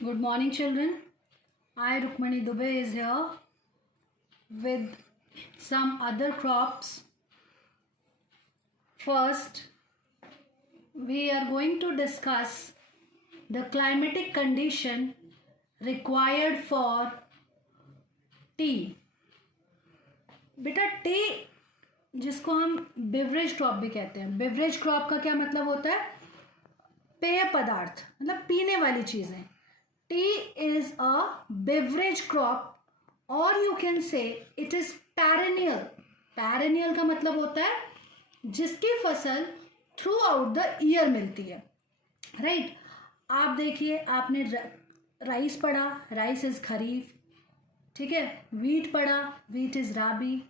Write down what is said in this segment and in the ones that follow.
Good morning, children. I, Rukmani Dubey, is here with some other crops. First, we are going to discuss the climatic condition required for tea. बेटा T जिसको हम beverage crop भी कहते हैं. Beverage crop का क्या मतलब होता है? पेय पदार्थ, मतलब पीने वाली चीज़ें. Tea is a beverage crop और you can say it is perennial. Perennial का मतलब होता है जिसकी फसल थ्रू आउट द ईयर मिलती है. राइट आप देखिए, आपने राइस पढ़ा, राइस इज खरीफ. ठीक है, वीट पढ़ा, वीट इज राबी.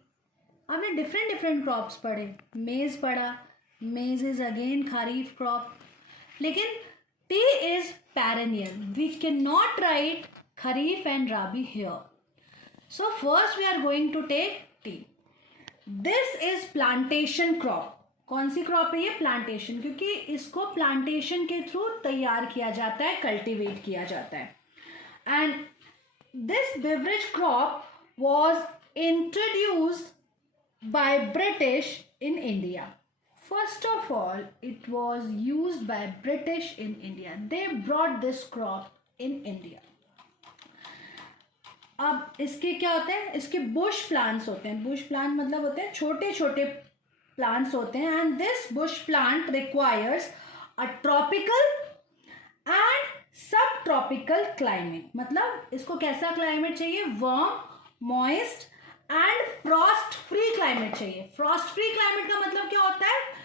आपने डिफरेंट डिफरेंट क्रॉप्स पढ़े. मेज पढ़ा, मेज इज अगेन खरीफ क्रॉप. लेकिन T is perennial. We cannot write Kharif and Rabi here. So first we are going to take tea. This is plantation crop. कौन सी crop है ये? प्लांटेशन, क्योंकि इसको प्लांटेशन के थ्रू तैयार किया जाता है, कल्टीवेट किया जाता है. And this beverage crop was introduced by British in India. First of all, it was used by British in India. They brought this crop in India. अब इसके क्या होते हैं? इसके बुश प्लांट्स होते हैं. बुश प्लांट मतलब होते हैं छोटे छोटे प्लांट्स होते हैं. And this Bush plant requires a tropical and सब ट्रॉपिकल क्लाइमेट. मतलब इसको कैसा क्लाइमेट चाहिए? Warm, moist and Frost free climate चाहिए. फ्रॉस्ट फ्री क्लाइमेट का मतलब क्या होता है?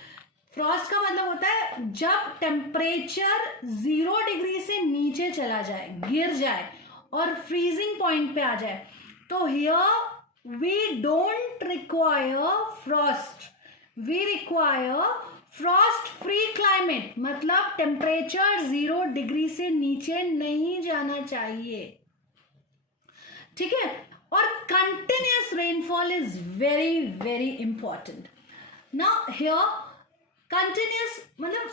फ्रॉस्ट का मतलब होता है जब टेम्परेचर 0 डिग्री से नीचे चला जाए, गिर जाए और फ्रीजिंग पॉइंट पे आ जाए. तो here we don't require frost, we require frost free climate. मतलब टेम्परेचर 0 डिग्री से नीचे नहीं जाना चाहिए. ठीक है, और continuous rainfall is very very important. Now here continuous मतलब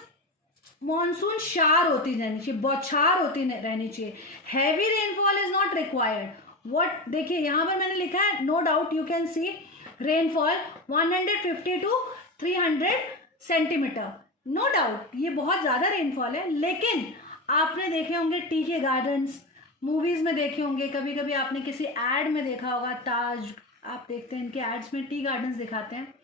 मॉनसून शार होती रहनी चाहिए, बौछार होती रहनी चाहिए. Heavy rainfall is not required. What देखिए यहाँ पर मैंने लिखा है, no doubt you can see rainfall 150 to 300 centimetre. No doubt ये बहुत ज़्यादा रेनफॉल है. लेकिन आपने देखे होंगे टी के गार्डन्स, मूवीज़ में देखे होंगे, कभी कभी आपने किसी एड में देखा होगा. ताज आप देखते हैं, इनके एड्स में टी गार्डन्स दिखाते हैं.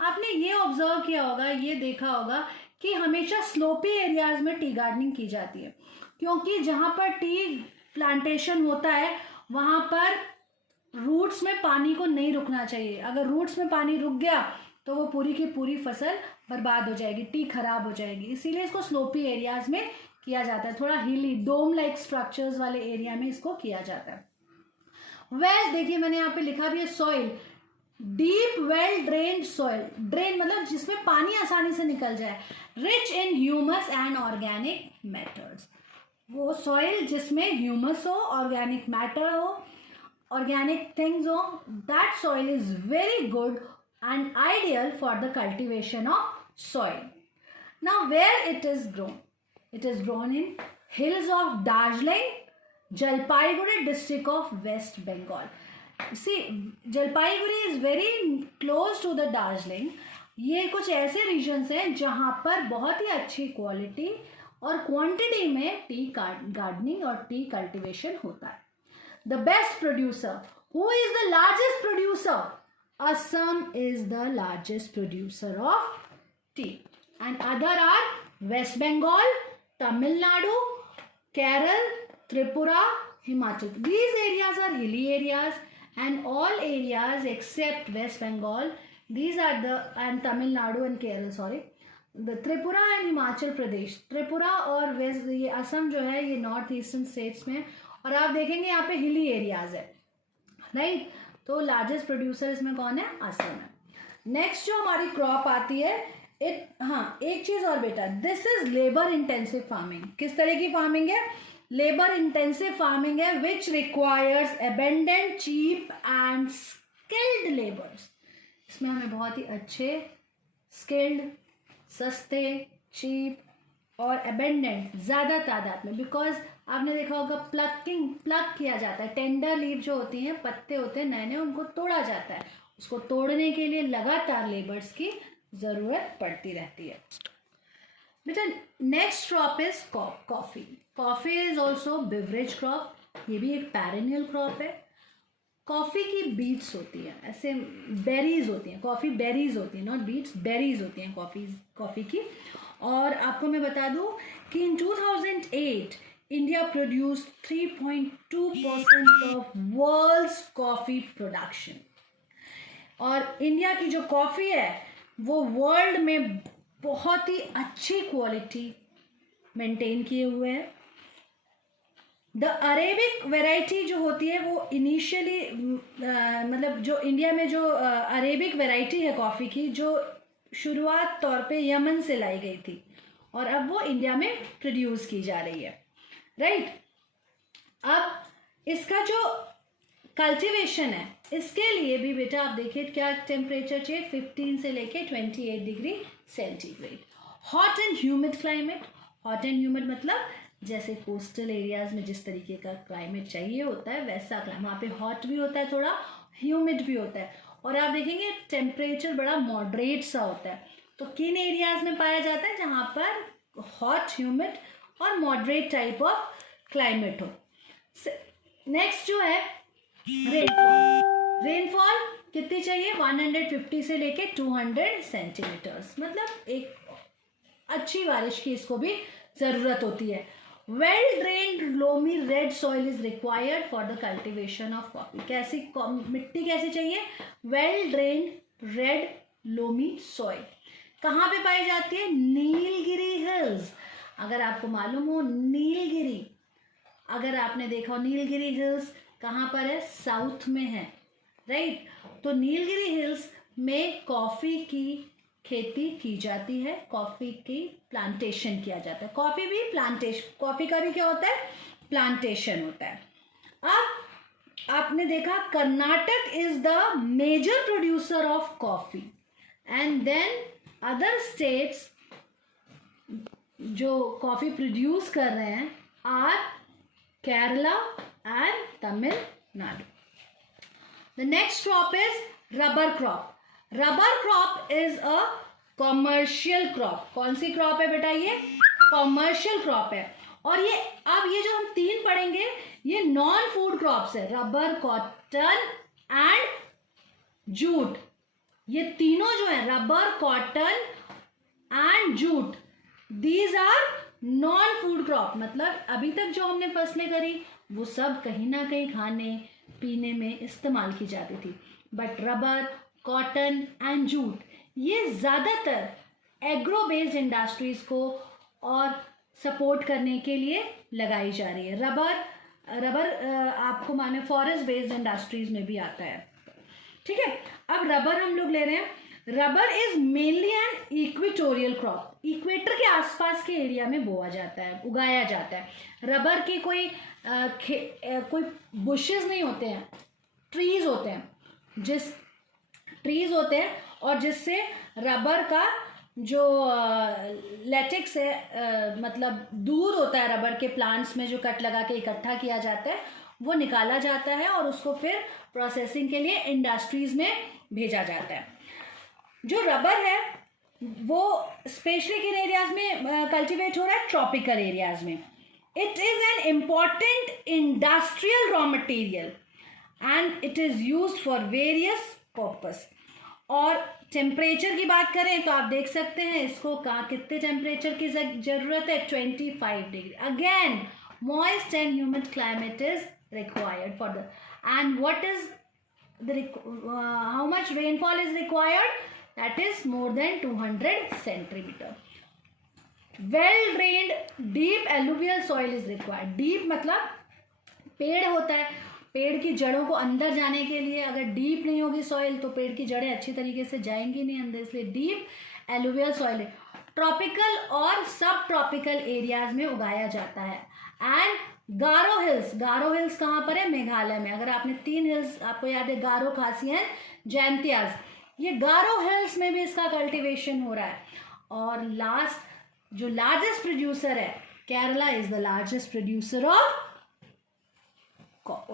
आपने ये ऑब्जर्व किया होगा, ये देखा होगा कि हमेशा स्लोपी एरियाज में टी गार्डनिंग की जाती है, क्योंकि जहाँ पर टी प्लांटेशन होता है वहाँ पर रूट्स में पानी को नहीं रुकना चाहिए. अगर रूट्स में पानी रुक गया तो वो पूरी की पूरी फसल बर्बाद हो जाएगी, टी खराब हो जाएगी. इसीलिए इसको स्लोपी एरियाज में किया जाता है. थोड़ा हिली डोम लाइक स्ट्रक्चर्स वाले एरिया में इसको किया जाता है. वेल देखिए मैंने यहाँ पे लिखा भी है soil, deep well drained soil. Drain मतलब जिसमें पानी आसानी से निकल जाए. Rich in humus and organic matters. वो सॉइल जिसमें ह्यूमस हो, ऑर्गेनिक मैटर हो, ऑर्गेनिक थिंग्स हो. That soil is very good and ideal for the cultivation of soil. Now where it is grown? It is grown in hills of Darjeeling, Jalpaiguri district of West Bengal. See, Jalpaiguri is very close to the Darjeeling. ये कुछ ऐसे regions हैं जहाँ पर बहुत ही अच्छी quality और quantity में टी गार्डनिंग और टी कल्टीवेशन होता है. The best producer, who is the largest producer? Assam is the largest producer of tea and other are West Bengal, Tamil Nadu, Kerala, Tripura, Himachal. These areas are hilly areas, and all areas except West Bengal, these are the, and Tamil Nadu and Kerala, sorry, the Tripura and Himachal Pradesh. Tripura और waste ये असम जो है ये north eastern states में. और आप देखेंगे यहाँ पे हिली एरियाज है. राइट, तो लार्जेस्ट प्रोड्यूसर इसमें कौन है? असम है. नेक्स्ट जो हमारी क्रॉप आती है एक चीज और बेटा, this is labour intensive farming. किस तरह की फार्मिंग है? लेबर इंटेंसिव फार्मिंग है which requires abundant, cheap and skilled labours. इसमें हमें बहुत ही अच्छे, स्किल्ड, सस्ते, चीप और एबेंडेंट ज़्यादा तादाद में, बिकॉज आपने देखा होगा प्लक किया जाता है, टेंडर लीव जो होती हैं, पत्ते होते हैं नए नए, उनको तोड़ा जाता है। उसको तोड़ने के लिए लगातार लेबर्स की ज़रूरत पड़ती रहती है। बेटा next crop is coffee. Coffee is also beverage crop, ये भी एक पेरेनियल क्रॉप है। कॉफ़ी की बीट्स होती हैं, ऐसे बेरीज होती हैं, कॉफ़ी बेरीज होती हैं, नॉट बीट्स, बेरीज होती हैं कॉफ़ी की। और आपको मैं बता दूं कि in 2008 India produced 3.2% of world's coffee production. और इंडिया की जो कॉफ़ी है वो वर्ल्ड में बहुत ही अच्छी क्वालिटी मेंटेन किए हुए है। द अरेबिक वैरायटी जो होती है वो इनिशियली मतलब जो इंडिया में जो अरेबिक वैरायटी है कॉफ़ी की, जो शुरुआत तौर पे यमन से लाई गई थी और अब वो इंडिया में प्रोड्यूस की जा रही है, राइट। अब इसका जो कल्टीवेशन है, इसके लिए भी बेटा आप देखिए क्या टेम्परेचर चाहिए, 15 से लेके 28 degree centigrade. Hot and humid climate, hot and humid मतलब जैसे कोस्टल एरियाज में जिस तरीके का क्लाइमेट चाहिए होता है वैसा क्लाइमेट, वहाँ पे हॉट भी होता है, थोड़ा ह्यूमिड भी होता है। और आप देखेंगे टेम्परेचर बड़ा मॉडरेट सा होता है। तो किन एरियाज में पाया जाता है, जहाँ पर हॉट, ह्यूमिड और मॉडरेट टाइप ऑफ क्लाइमेट हो। नेक्स्ट जो है रेनफॉल। रेनफॉल कितनी चाहिए, 150 से लेके 200 सेंटीमीटर्स, मतलब एक अच्छी बारिश की इसको भी ज़रूरत होती है। Well drained loamy red soil is required for the cultivation of coffee. कैसी मिट्टी कैसी चाहिए, well drained red loamy soil. कहाँ पे पाई जाती है, नीलगिरी हिल्स। अगर आपको मालूम हो नीलगिरी, अगर आपने देखा हो नीलगिरी हिल्स कहाँ पर है, साउथ में है, राइट। तो नीलगिरी हिल्स में कॉफ़ी की खेती की जाती है, कॉफ़ी की प्लांटेशन किया जाता है। कॉफ़ी भी प्लांटेशन, कॉफ़ी का भी क्या होता है, प्लांटेशन होता है। अब आपने देखा Karnataka is the major producer of coffee and then other states जो कॉफ़ी प्रोड्यूस कर रहे हैं are Kerala and Tamil Nadu. The next crop is rubber crop. Rubber crop is a commercial crop. कौन सी क्रॉप है बेटा, ये कॉमर्शियल क्रॉप है। और ये अब ये जो हम तीन पढ़ेंगे ये नॉन फूड क्रॉप्स है, रबर, कॉटन एंड जूट। ये तीनों जो है rubber, cotton and jute, these are non food crop. मतलब अभी तक जो हमने फसलें करी वो सब कहीं ना कहीं खाने पीने में इस्तेमाल की जाती थी, but rubber, cotton and jute ये ज़्यादातर एग्रो बेस्ड इंडस्ट्रीज़ को और सपोर्ट करने के लिए लगाई जा रही है। रबर आपको माने फॉरेस्ट बेस्ड इंडस्ट्रीज़ में भी आता है, ठीक है। अब रबर हम लोग ले रहे हैं। Rubber is mainly an equatorial crop. Equator के आसपास के एरिया में बोआ जाता है, उगाया जाता है। रबर के कोई बुशेस नहीं होते हैं, ट्रीज होते हैं, ट्रीज होते हैं और जिससे रबर का जो लेटेक्स है मतलब दूध होता है रबर के प्लांट्स में जो कट लगा के इकट्ठा किया जाता है वो निकाला जाता है और उसको फिर प्रोसेसिंग के लिए इंडस्ट्रीज में भेजा जाता है। जो रबर है वो स्पेशली किन एरियाज में कल्टीवेट हो रहा है, ट्रॉपिकल एरियाज में। It is an important industrial raw material and it is used for various purpose. और टेम्परेचर की बात करें तो आप देख सकते हैं इसको कहाँ कितने टेम्परेचर की ज़रूरत है, 25 degree. Again moist and humid climate is required for the, and what is the how much rainfall is required, that is more than 200 centimeter. Well drained deep alluvial soil is required. Deep मतलब पेड़ होता है, पेड़ की जड़ों को अंदर जाने के लिए अगर डीप नहीं होगी सॉइल तो पेड़ की जड़ें अच्छी तरीके से जाएंगी नहीं अंदर, इसलिए डीप एलुवियल सॉइल है। ट्रॉपिकल और सब ट्रॉपिकल एरियाज में उगाया जाता है। And Garo hills, Garo hills कहाँ पर है, मेघालय में। अगर आपने 3 हिल्स आपको याद है, गारो, खासी एंड जैंतियाज, ये गारो हिल्स में भी इसका कल्टीवेशन हो रहा है। और लास्ट जो लार्जेस्ट प्रोड्यूसर है Kerala is the largest producer of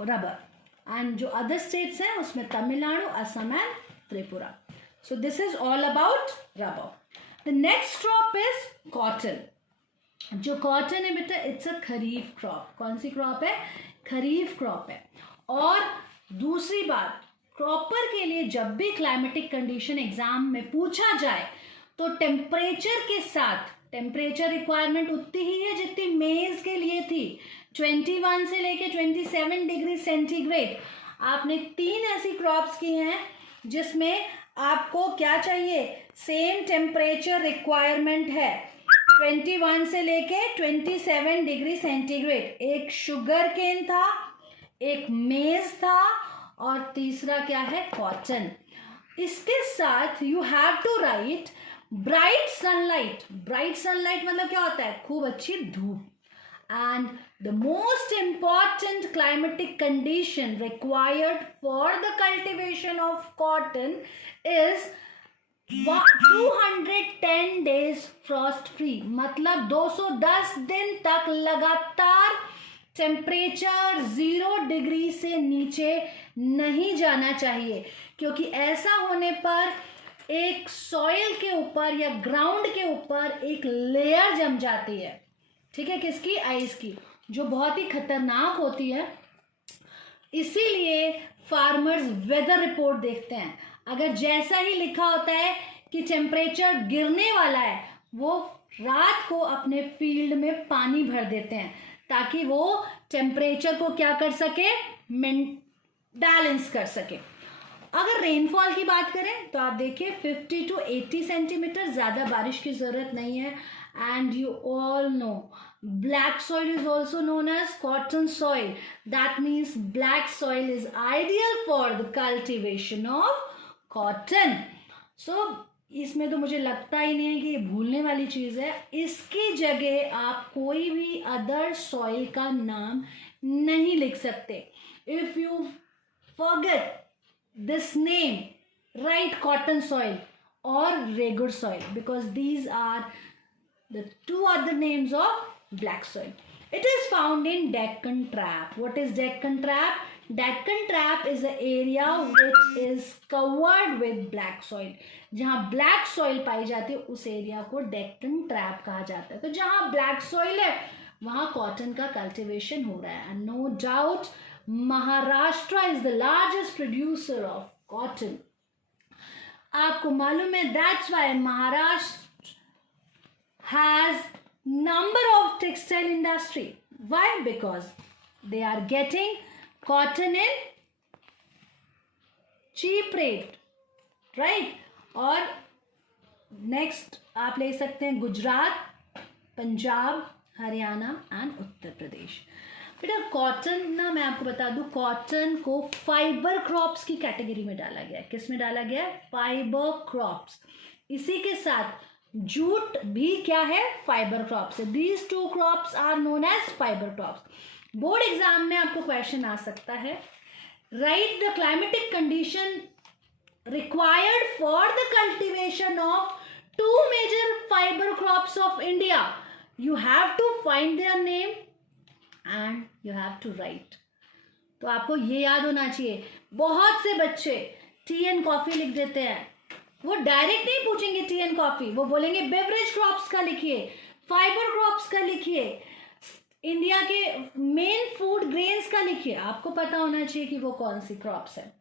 rubber. And जो other states हैं उसमें Tamil Nadu, Assam and Tripura. So this is all about rubber. The next crop is cotton. जो cotton है बेटा, it's a खरीफ crop. कौन सी crop है? खरीफ crop है. और दूसरी बात, क्रॉपर के लिए जब भी क्लाइमेटिक कंडीशन एग्जाम में पूछा जाए तो टेम्परेचर के साथ, टेम्परेचर रिक्वायरमेंट उतनी ही है जितनी मेज के लिए थी, 21 से लेके 27 डिग्री सेंटीग्रेड. आपने 3 ऐसी क्रॉप्स की हैं जिसमें आपको क्या चाहिए, सेम टेम्परेचर रिक्वायरमेंट है, 21 से लेके 27 डिग्री सेंटीग्रेड. एक शुगर केन था, एक मेज था और तीसरा क्या है, कॉटन. इसके साथ you have to write bright sunlight. Bright sunlight मतलब क्या होता है, खूब अच्छी धूप. And the most important climatic condition required for the cultivation of cotton is 210 days frost free. मतलब 210 दिन तक लगातार टेम्परेचर 0 डिग्री से नीचे नहीं जाना चाहिए, क्योंकि ऐसा होने पर एक सॉइल के ऊपर या ग्राउंड के ऊपर एक लेयर जम जाती है. ठीक है, किसकी, आइस की, जो बहुत ही खतरनाक होती है. इसीलिए फार्मर्स वेदर रिपोर्ट देखते हैं. अगर जैसा ही लिखा होता है कि टेम्परेचर गिरने वाला है, वो रात को अपने फील्ड में पानी भर देते हैं ताकि वो टेम्परेचर को क्या कर सके, बैलेंस कर सके. अगर रेनफॉल की बात करें तो आप देखिए 50 to 80 सेंटीमीटर, ज़्यादा बारिश की ज़रूरत नहीं है. And you all know black soil is also known as cotton soil. That means black soil is ideal for the cultivation of cotton. So इसमें तो मुझे लगता ही नहीं है कि ये भूलने वाली चीज़ है. इसकी जगह आप कोई भी अदर सॉइल का नाम नहीं लिख सकते. If you forget this name, write cotton soil or regular soil, because these are the 2 other names of black soil. It is found in Deccan Trap. What is Deccan Trap? Deccan Trap is an area which is covered with black soil. जहाँ black soil पाई जाती है उस area को Deccan Trap कहा जाता है. तो जहाँ black soil है वहाँ कॉटन का कल्टिवेशन हो रहा है. And no doubt Maharashtra is the largest producer of cotton. आपको मालूम है, that's why Maharashtra has number of textile industry. Why? Because they are getting cotton in cheap rate, right? और next आप ले सकते हैं गुजरात, पंजाब, हरियाणा एंड उत्तर प्रदेश. बेटा कॉटन ना, मैं आपको बता दूं, कॉटन को फाइबर क्रॉप्स की कैटेगरी में डाला गया है. किस में डाला गया है, फाइबर क्रॉप्स. इसी के साथ जूट भी क्या है, फाइबर क्रॉप्स है. These 2 crops are known as fibre crops. Board exam में आपको क्वेश्चन आ सकता है, write the climatic condition required for the cultivation of 2 major fibre crops of India. You have to find their name and you have to write. तो आपको ये याद होना चाहिए. बहुत से बच्चे टी एंड कॉफी लिख देते हैं. वो डायरेक्ट नहीं पूछेंगे टी एंड कॉफी, वो बोलेंगे बेवरेज क्रॉप्स का लिखिए, फाइबर क्रॉप्स का लिखिए, इंडिया के मेन फूड ग्रेन्स का लिखिए. आपको पता होना चाहिए कि वो कौन सी क्रॉप्स है.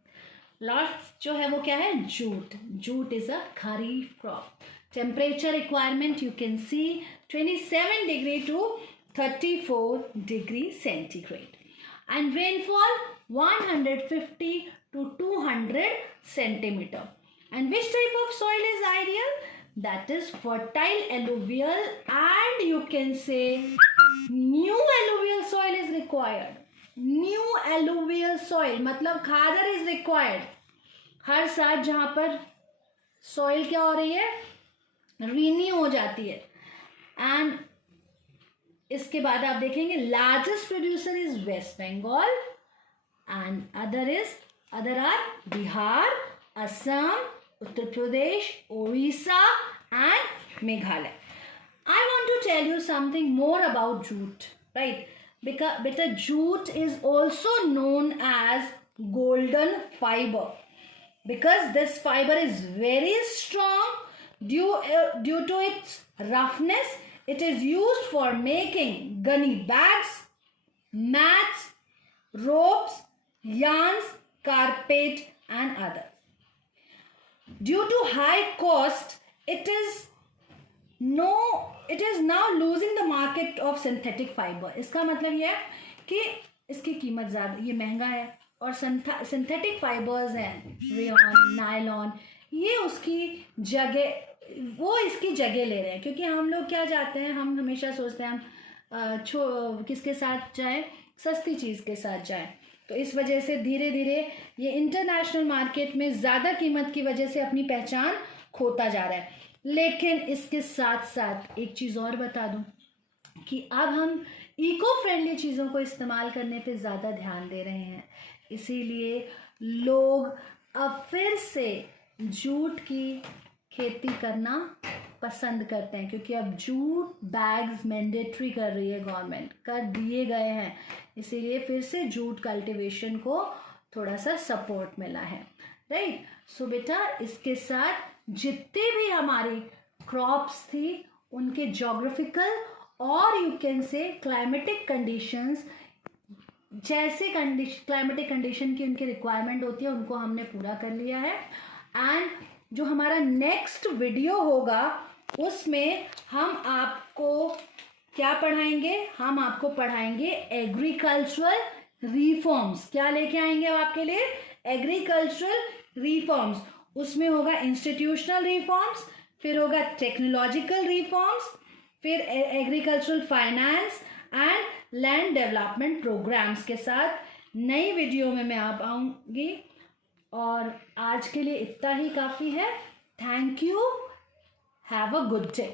लास्ट जो है वो क्या है, jute. Jute is a kharif crop. Temperature requirement you can C 27 degree to 34 degree centigrade. And rainfall 150 to 200 centimetre. And which type of soil is ideal? That is fertile alluvial, and you can say new alluvial soil is required. New alluvial soil मतलब खादर is required. हर साल जहाँ पर soil क्या हो रही है, renew हो जाती है. And इसके बाद आप देखेंगे largest producer is West Bengal and other are Bihar, Assam, Uttar Pradesh, Odisha and Meghalaya. I want to tell you something more about jute, right? Because jute is also known as golden fiber, because this fiber is very strong due to its roughness. It is used for making gunny bags, mats, ropes, yarns, carpet, and others. Due to high cost, it is now losing the market of synthetic fiber. इसका मतलब ये है कि इसकी कीमत ज़्यादा, ये महंगा है, और सिंथेटिक फाइबर्स हैं, रेयॉन, नायलॉन, ये उसकी जगह, वो इसकी जगह ले रहे हैं। क्योंकि हम लोग क्या चाहते हैं, हम हमेशा सोचते हैं हम किसके साथ जाएं, सस्ती चीज़ के साथ जाएं। तो इस वजह से धीरे धीरे ये इंटरनेशनल मार्केट में ज़्यादा कीमत की वजह से अपनी पहचान खोता जा रहा है। लेकिन इसके साथ साथ एक चीज़ और बता दूं कि अब हम इको फ्रेंडली चीज़ों को इस्तेमाल करने पे ज़्यादा ध्यान दे रहे हैं। इसीलिए लोग अब फिर से जूट की खेती करना पसंद करते हैं, क्योंकि अब जूट बैग्स मैंडेटरी कर रही है गवर्नमेंट, कर दिए गए हैं। इसीलिए फिर से जूट कल्टीवेशन को थोड़ा सा सपोर्ट मिला है, राइट। सो बेटा, इसके साथ जितने भी हमारी क्रॉप्स थी उनके जोग्राफिकल और यू कैन से क्लाइमेटिक कंडीशंस, जैसे क्लाइमेटिक कंडीशन की उनकी रिक्वायरमेंट होती है, उनको हमने पूरा कर लिया है। एंड जो हमारा नेक्स्ट वीडियो होगा उसमें हम आपको क्या पढ़ाएंगे, हम आपको पढ़ाएंगे एग्रीकल्चरल रिफॉर्म्स। क्या लेके आएंगे आपके लिए? Agricultural reforms. उसमें होगा इंस्टीट्यूशनल रिफॉर्म्स, फिर होगा टेक्नोलॉजिकल रिफॉर्म्स, फिर agricultural finance and land development programmes के साथ नई वीडियो में मैं आ पाऊंगी। और आज के लिए इतना ही काफ़ी है। Thank you, have a good day.